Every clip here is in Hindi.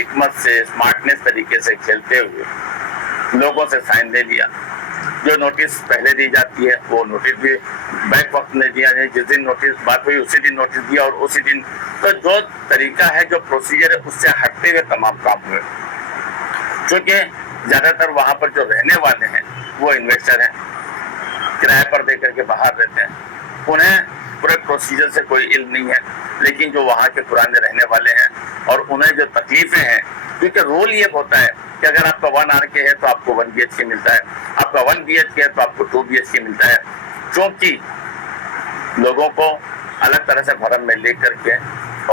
हिकमत से, स्मार्टनेस तरीके से खेलते हुए लोगों से साइन ले लिया। जो नोटिस पहले दी जाती है वो नोटिस भी बैक वक्त में दिया जाए, जिस दिन नोटिस बात हुई उसी दिन नोटिस दिया और उसी दिन। तो जो तरीका है, जो प्रोसीजर है, उससे हटते हुए तमाम काम हुए। क्योंकि ज्यादातर वहां पर जो रहने वाले हैं वो इन्वेस्टर हैं, किराए पर देकर के बाहर रहते हैं, उन्हें पूरे प्रोसीजर से कोई इल्म नहीं है। लेकिन जो वहाँ के पुराने रहने वाले हैं और उन्हें जो तकलीफें हैं, क्योंकि रोल ये होता है कि अगर आपका 1 RK है तो आपको 1 BHK मिलता है, आपका 1 BHK है तो आपको 2 BHK मिलता है। क्योंकि लोगों को अलग तरह से भरम में ले करके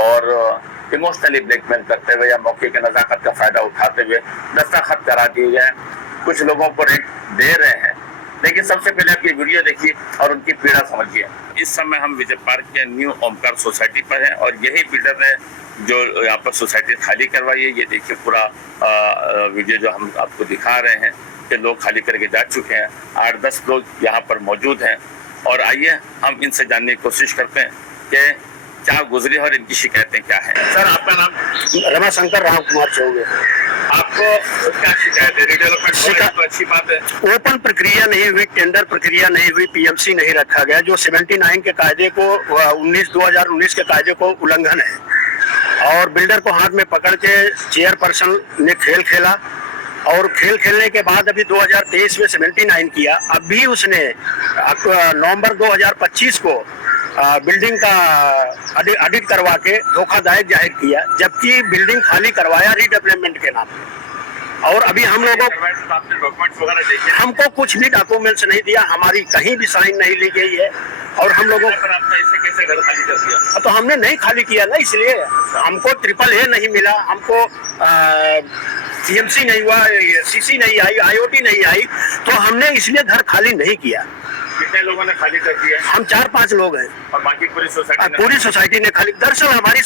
और इमोशनली ब्लैकमेल करते हुए या मौके की नजाकत का फायदा उठाते हुए दस्तखत करा दिए गए। कुछ लोगों को रेंट दे रहे हैं। लेकिन सबसे पहले आप ये वीडियो देखिए और उनकी पीड़ा समझिए। इस समय हम विजय पार्क के न्यू ओमकार सोसाइटी पर हैं और यही बिल्डर ने जो यहाँ पर सोसाइटी खाली करवाई है। ये देखिए पूरा वीडियो जो हम आपको दिखा रहे हैं कि लोग खाली करके जा चुके हैं। 8-10 लोग यहाँ पर मौजूद हैं और आइए हम इनसे जानने की कोशिश करते हैं कि क्या गुजरी और इनकी शिकायतें क्या है। सर, आपका नाम? रमाशंकर राम कुमार चौबे। आपको क्या शिकायत है? रिडेवलपमेंट तो अच्छी बात है। ओपन प्रक्रिया नहीं हुई, टेंडर प्रक्रिया नहीं हुई, PMC नहीं रखा गया, जो 79 के कायदे को 2019 के कायदे को उल्लंघन है। और बिल्डर को हाथ में पकड़ के चेयरपर्सन ने खेल खेला और खेल खेलने के बाद अभी 2023 में 79 किया। अब भी उसने नवंबर 2025 को बिल्डिंग का ऑडिट करवा के धोखादायक जाहिर किया, जबकि बिल्डिंग खाली करवाया रीडेवलपमेंट के नाम पे। और अभी हम लोगों हमको कुछ भी डॉक्यूमेंट्स नहीं दिया, हमारी कहीं भी साइन नहीं ली गई है। और हम लोगों कैसे घर खाली कर दिया? तो हमने नहीं खाली किया ना, इसलिए हमको AAA नहीं मिला, हमको CMC नहीं हुआ, CC नहीं आई, IOT नहीं आई, तो हमने इसलिए घर खाली नहीं किया। कितने लोगों ने खाली कर दिया? हम 4-5 लोग हैं और बाकी पूरी सोसाइटी ने खाली। दरअसल हमारी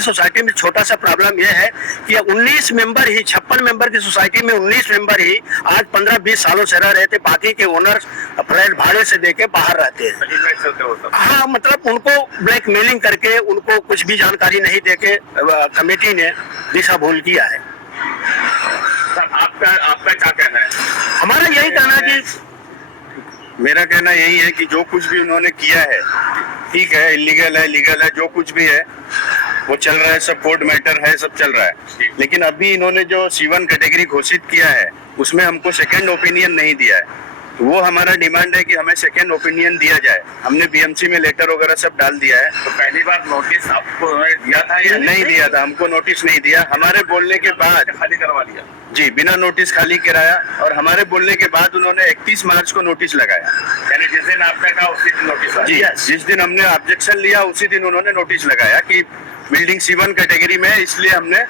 सोसाइटी में छोटा सा प्रॉब्लम यह है कि 19 मेंबर ही, 56 मेंबर की सोसाइटी में 19 मेंबर ही आज 15-20 सालों से रह रहे थे। बाकी के ओनर्स फ्लैट भाड़े से देके बाहर रहते हैं। हाँ, मतलब उनको ब्लैकमेलिंग करके, उनको कुछ भी जानकारी नहीं देके कमेटी ने दिशा भूल किया है। आपका क्या कहना है? हमारा यही कहना है कि मेरा कहना यही है कि जो कुछ भी उन्होंने किया है ठीक है, इलीगल है, लीगल है, जो कुछ भी है वो चल रहा है, सब कोर्ट मैटर है, सब चल रहा है। लेकिन अभी इन्होंने जो C1 कैटेगरी घोषित किया है उसमें हमको सेकंड ओपिनियन नहीं दिया है। वो हमारा डिमांड है कि हमें सेकंड ओपिनियन दिया जाए। हमने BMC में लेटर वगैरह सब डाल दिया है। तो पहली बार नोटिस आपको दिया था या नहीं दिया था? हमको नोटिस नहीं दिया। हमारे बोलने के बाद खाली करवा लिया जी, बिना नोटिस खाली कराया। और हमारे बोलने के बाद उन्होंने 31 मार्च को नोटिस लगाया। यानी जिस दिन आपने कहा उसी दिन नोटिस जी, जिस दिन हमने ऑब्जेक्शन लिया उसी दिन उन्होंने नोटिस लगाया कि बिल्डिंग C1 कैटेगरी में है, इसलिए हमने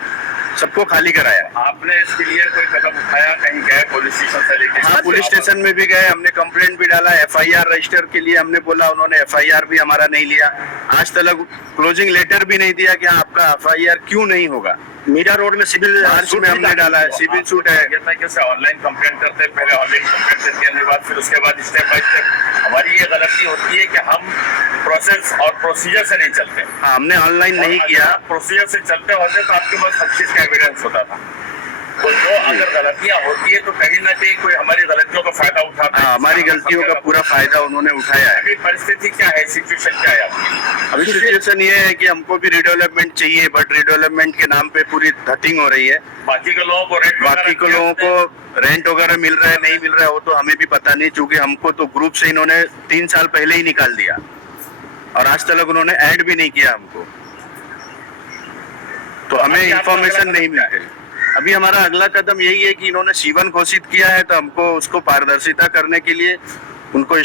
सबको खाली कराया। आपने इसके लिए कोई कदम उठाया? कहीं गए पुलिस स्टेशन से लेकर? हाँ, पुलिस स्टेशन में भी गए, हमने कंप्लेंट भी डाला, FIR रजिस्टर के लिए हमने बोला, उन्होंने FIR भी हमारा नहीं लिया। आज तक क्लोजिंग लेटर भी नहीं दिया कि आपका FIR क्यों नहीं होगा। मीरा रोड में सिविल मार्च में हमने डाला है, सिविल सूट है। ऑनलाइन कंप्लेंट करते हैं, पहले ऑनलाइन कंप्लेंट करने के बाद फिर उसके बाद स्टेप बाय स्टेप। हमारी ये गलती होती है कि हम प्रोसेस और प्रोसीजर से नहीं चलते। हाँ, हमने ऑनलाइन नहीं किया। प्रोसीजर से चलते होते तो आपके पास हर चीज का एविडेंस होता था। तो जो अगर गलतियां होती है तो कहीं ना कहीं कोई हमारी गलतियों का फायदा उठाता है। हाँ, हमारी गलतियों का पूरा फायदा उन्होंने उठाया है। अभी परिस्थिति क्या है, सिचुएशन क्या है आपकी? अभी सिचुएशन ये है कि हमको भी रिडेवलपमेंट चाहिए, बट रिडेवलपमेंट के नाम पे पूरी धतिंग हो रही है। बाकी के लोगों को रेंट वगैरह मिल रहा है, नहीं मिल रहा है, वो तो हमें भी पता नहीं। चूंकि हमको तो ग्रुप से इन्होंने 3 साल पहले ही निकाल दिया और आज तक उन्होंने ऐड भी नहीं किया हमको, तो हमें इंफॉर्मेशन नहीं मिलती। अभी हमारा अगला कदम यही है कि इन्होंने C1 घोषित किया है तो हमको उसको पारदर्शिता करने के लिए उनको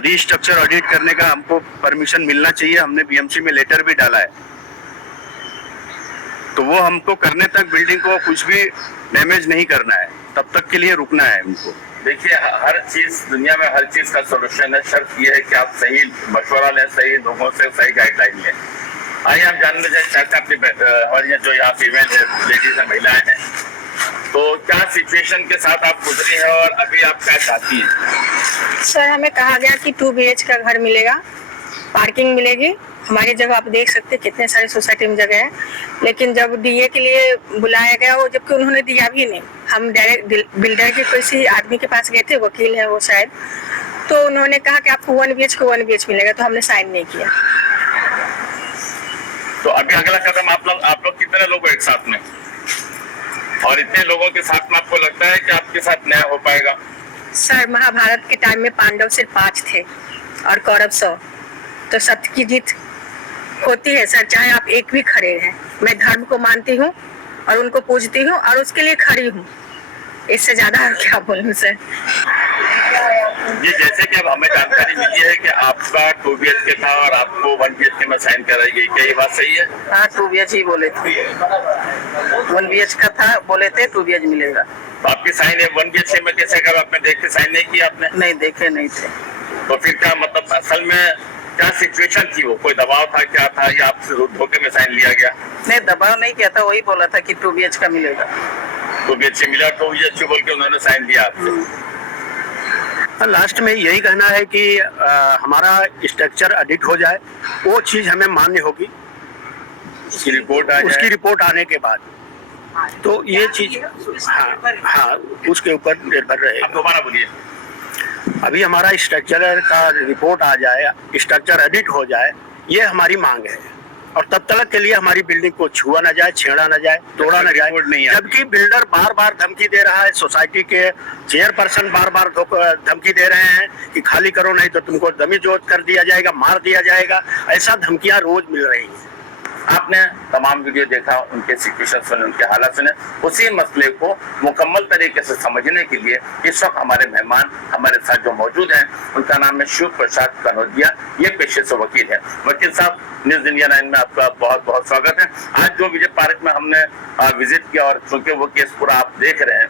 रीस्ट्रक्चर ऑडिट करने का हमको परमिशन मिलना चाहिए। हमने BMC में लेटर भी डाला है, तो वो हमको करने तक बिल्डिंग को कुछ भी डैमेज नहीं करना है, तब तक के लिए रुकना है उनको। देखिए, हर चीज दुनिया में हर चीज का सोल्यूशन है। शर्त ये है कि आप सही मशवरा लें, सही लोगों से सही गाइडलाइन लें। आइए हम जानना चाहते हैं अपनी हमारी जो यहाँ फीमेल लेडीज है, महिलाएं हैं, तो क्या सिचुएशन के साथ आप गुजरी हैं और अभी आप क्या चाहती हैं? सर, हमें कहा गया कि 2 BH का घर मिलेगा, पार्किंग मिलेगी हमारी जगह आप देख सकते हैं कितने सारे सोसाइटी में जगह है, लेकिन जब डीए के लिए बुलाया गया वो जबकि उन्होंने दिया भी नहीं। हम डायरेक्ट बिल्डर के किसी आदमी के पास गए थे, वकील है वो शायद, तो उन्होंने कहा कि आपको 1 BH को 1 BH मिलेगा, तो हमने साइन नहीं किया। तो अभी अगला कदम आप लोग कितने लोग हो एक साथ में, और इतने लोगों के साथ में आपको लगता है कि आपके साथ न्याय हो पाएगा? सर, महाभारत के टाइम में पांडव सिर्फ 5 थे और कौरव 100, तो सत्य की जीत होती है सर, चाहे आप एक भी खड़े हैं। मैं धर्म को मानती हूँ और उनको पूजती हूँ और उसके लिए खड़ी हूँ, इससे ज्यादा क्या बोलूं सर। ये जैसे कि अब हमें जानकारी मिली है कि आपका 2 BHK था और आपको 1 BHK में साइन कराई गई, क्या ये बात सही है? हाँ, 2 BH ही बोले थे, 1 BH का था, बोले थे 2 BH मिलेगा। तो आपकी साइन है 1 BHK में कैसे कर, आपने देख के साइन नहीं किया आपने? नहीं, देखे नहीं थे। तो फिर क्या मतलब असल में क्या सिचुएशन थी, वो कोई दबाव था, क्या था, या आपसे धोखे में साइन लिया गया? नहीं, दबाव नहीं किया था, वही बोला था कि 2 BH का मिलेगा। 2 BHK मिला, 2 BHK बोल के उन्होंने साइन दिया आपसे। लास्ट में यही कहना है कि हमारा स्ट्रक्चर ऑडिट हो जाए, वो चीज हमें मान्य होगी उसकी रिपोर्ट आ जाए, उसकी रिपोर्ट आने के बाद, तो ये चीज हाँ उसके ऊपर निर्भर रहेगा। आप दोबारा बोलिए। अभी हमारा स्ट्रक्चर का रिपोर्ट आ जाए, स्ट्रक्चर ऑडिट हो जाए, ये हमारी मांग है, और तब तक के लिए हमारी बिल्डिंग को छुआ ना जाए, छेड़ा ना जाए, तोड़ा ना जाए। जबकि बिल्डर बार बार धमकी दे रहा है, सोसाइटी के चेयरपर्सन बार बार धमकी दे रहे हैं कि खाली करो नहीं तो तुमको दमी जोत कर दिया जाएगा, मार दिया जाएगा, ऐसा धमकियां रोज मिल रही हैं। आपने तमाम वीडियो देखा, उनके सिचुएशन सुने, उनके हालात सुने, उसी मसले को मुकम्मल तरीके से समझने के लिए इस वक्त हमारे मेहमान हमारे साथ जो मौजूद हैं, उनका नाम है शिव प्रसाद कनौजिया। ये पेशे से वकील है। वकील साहब, न्यूज़ इंडिया 9 में आपका बहुत बहुत स्वागत है। आज जो विजय पार्क में हमने विजिट किया, और चूंकि वो केस पूरा आप देख रहे हैं,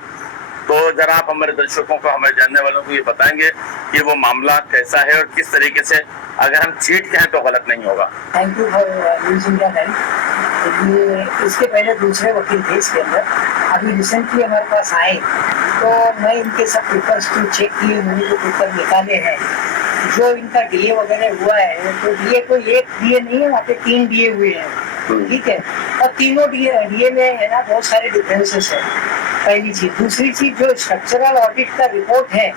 तो जरा आप हमारे दर्शकों को, हमारे जानने वालों को ये बताएंगे कि वो मामला कैसा है और किस तरीके से अगर हम चीट कहें तो गलत नहीं होगा। Thank you for news India 9। ये इसके पहले दूसरे वकील थे इसके अंदर, अभी रिसेंटली हमारे पास आए तो मैं इनके सब पेपर्स को चेक किए, उन्होंने जो पेपर निकाले हैं, जो इनका डीए वगैरह हुआ है, तो डीए को एक डीए नहीं है, वहाँ पे 3 डीए हुए हैं, ठीक है, और तीनों डीए में है ना बहुत सारे डिफरेंसेस है। पहली चीज। दूसरी चीज, जो स्ट्रक्चरल ऑडिट का रिपोर्ट है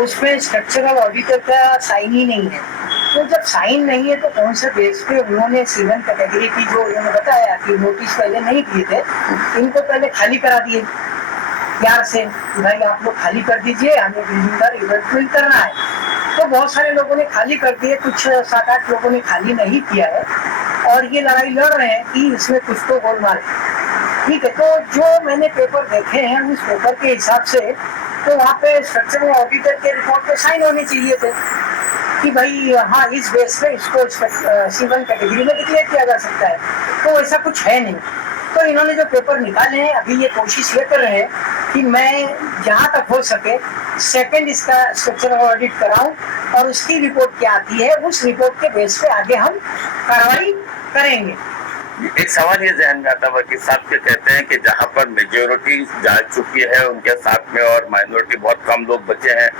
उसमें स्ट्रक्चरल ऑडिटर का साइन ही नहीं है। तो जब साइन नहीं है तो कौन से बेस पे उन्होंने C1 कैटेगरी की, जो उन्होंने बताया कि नोटिस पहले नहीं दिए थे, इनको पहले खाली करा दिए प्यार से, भाई आप लोग खाली कर दीजिए, हमें बिल्डिंग का रिडेवलपमेंट करना है। तो बहुत सारे लोगों ने खाली कर दिए, कुछ 7-8 लोगों ने खाली नहीं किया है, और ये लड़ाई लड़ रहे हैं कि इसमें कुछ तो गोलमाल है, ठीक है। तो जो मैंने पेपर देखे हैं उस पेपर के हिसाब से तो वहाँ पे स्ट्रक्चरल ऑडिटर के रिपोर्ट पे साइन होने चाहिए थे कि भाई हाँ इस बेस पे इसको C1 कैटेगरी में डिक्लेयर किया जा सकता है, तो ऐसा कुछ है नहीं। तो इन्होंने जो पेपर निकाले हैं, अभी ये कोशिश ये कर रहे हैं कि मैं जहाँ तक हो सके सेकंड इसका स्ट्रक्चरल ऑडिट कराऊं, और उसकी रिपोर्ट क्या आती है उस रिपोर्ट के बेस पे आगे हम कार्रवाई करेंगे। एक सवाल ये जहन में आता है, वकील साहब के कहते हैं कि जहाँ पर मेजोरिटी जा चुकी है उनके साथ में, और माइनॉरिटी बहुत कम लोग बचे हैं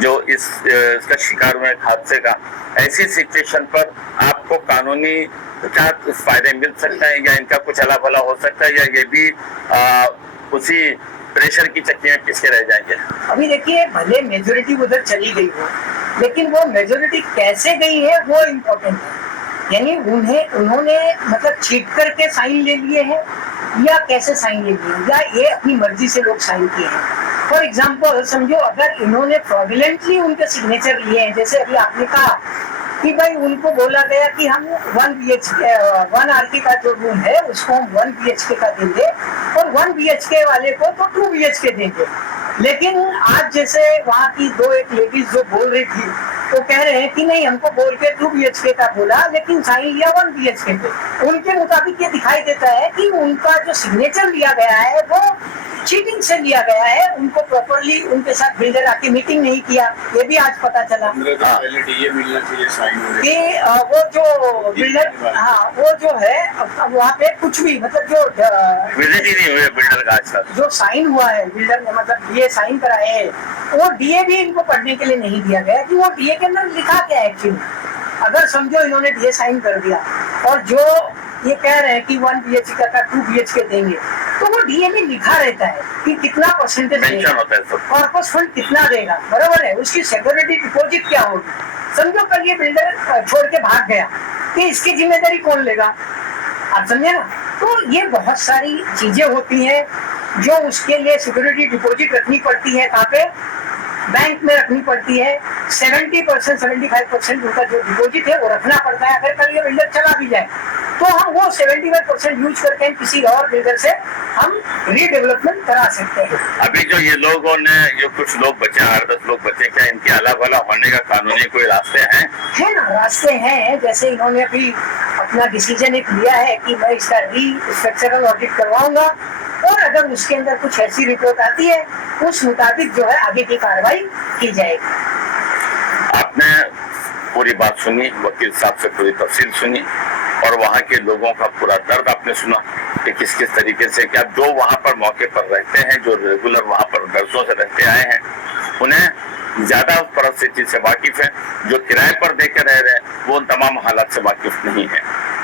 जो इसका शिकार हुए हादसे का, ऐसी सिचुएशन पर आपको कानूनी क्या फायदे मिल सकते हैं, या इनका कुछ अला भला हो सकता है, या ये भी उसी प्रेशर की चक्की में पिसके रह जाएंगे? अभी देखिए, भले मेजोरिटी उधर चली गई हो, लेकिन वो मेजोरिटी कैसे गई है वो इम्पोर्टेंट है। यानी उन्होंने मतलब चीट करके साइन ले लिए हैं, या कैसे साइन ले लिए, या ये अपनी मर्जी से लोग साइन किए हैं। फॉर एग्जाम्पल समझो, अगर इन्होंने फ्रॉडुलेंटली उनके सिग्नेचर लिए हैं, जैसे अभी आपने कहा कि भाई उनको बोला गया कि हम 1 RK का जो रूम है उसको हम 1 BHK का देंगे, और 1 BHK वाले को तो 2 BHK देंगे। लेकिन आज जैसे वहाँ की एक लेडीज जो बोल रही थी, तो कह रहे हैं कि नहीं, हमको बोल के 2 BHK का बोला, लेकिन साइन लिया 1 BHK पे। उनके मुताबिक ये दिखाई देता है कि उनका जो सिग्नेचर लिया गया है वो चीटिंग से लिया गया है, उनको प्रॉपरली उनके साथ बिल्डर आके मीटिंग नहीं किया, ये भी आज पता चला। पहले डीए मिलना चाहिए साइन कि वो जो बिल्डर, हाँ वो जो है अब वहाँ पे कुछ भी मतलब जो विजिट ही नहीं हुए बिल्डर का आज तक, जो साइन हुआ है बिल्डर ने, मतलब डीए साइन कराए हैं, वो डीए भी इनको पढ़ने के लिए नहीं दिया गया कि वो डीए के अंदर लिखा क्या है एक्चुअली। अगर समझो इन्होंने ये साइन कर दिया और जो ये कह रहे हैं कि 1 BHK का 2 BHK देंगे, तो वो डीए में लिखा रहता है कि कितना परसेंटेज मेंशन होता है सब। कॉर्पस फंड कितना देगा, बराबर है, उसकी सिक्योरिटी डिपॉजिट क्या होगी। समझो कल ये बिल्डर छोड़ के भाग गया कि इसकी जिम्मेदारी कौन लेगा, आप समझे ना। तो ये बहुत सारी चीजें होती हैं जो उसके लिए सिक्योरिटी डिपॉजिट रखनी पड़ती है, कहाँ पे, बैंक में रखनी पड़ती है। 70% 75% उनका जो डिपॉजिट है वो रखना पड़ता है। अगर कल ये बिल्डर चला भी जाए तो हम वो 75% यूज करके किसी और बिल्डर से हम रीडेवलपमेंट करा सकते हैं। अभी जो ये लोगों ने, जो कुछ लोग बचे, 8-10 लोग बचे, क्या इनके अलग अलग होने का कानूनी कोई रास्ते हैं? है ना, रास्ते हैं। जैसे इन्होंने अभी अपना डिसीजन एक लिया है कि मैं इसका री-स्ट्रक्चरल ऑडिट करवाऊंगा और अगर उसके अंदर कुछ ऐसी रिपोर्ट आती है उस मुताबिक जो है आगे की कार्रवाई की जाएगी। आपने पूरी बात सुनी, वकील साहब से पूरी तफसील सुनी और वहाँ के लोगों का पूरा दर्द आपने सुना कि किस किस तरीके से, क्या जो वहाँ पर मौके पर रहते हैं, जो रेगुलर वहाँ पर वर्षों से रहते आए हैं, उन्हें ज्यादा उस परिस्थिति से वाकिफ है। जो किराए पर देकर रह रहे हैं वो उन तमाम हालात से वाकिफ नहीं है।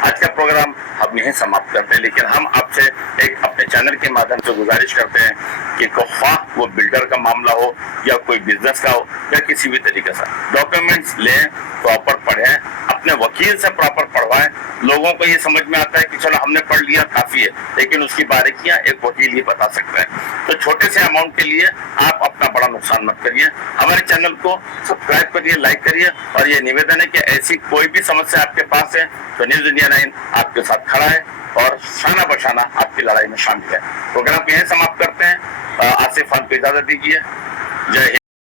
आज का प्रोग्राम हम यहीं समाप्त करते हैं, लेकिन हम आपसे एक अपने चैनल के माध्यम से गुजारिश करते हैं कि ख्वाह वो बिल्डर का मामला हो या कोई बिजनेस का हो या किसी भी तरीके से, डॉक्यूमेंट्स लें, प्रॉपर पढ़ें, अपने वकील से प्रॉपर पढ़वाएं। लोगों को ये समझ में आता है कि चलो हमने पढ़ लिया काफी है, लेकिन उसकी बारीकियां एक वकील ही बता सकता है। तो छोटे से अमाउंट के लिए आप अपना बड़ा नुकसान मत करिए। हमारे चैनल को सब्सक्राइब करिए, लाइक करिए और ये निवेदन है कि ऐसी कोई भी समस्या आपके पास है तो न्यूज़ इंडिया 9 आपके साथ खड़ा है और शाना बशाना आपकी लड़ाई में शामिल है। प्रोग्राम को यहीं समाप्त करते हैं। आसिफ खान को इजाजत दीजिए। जय हिंद।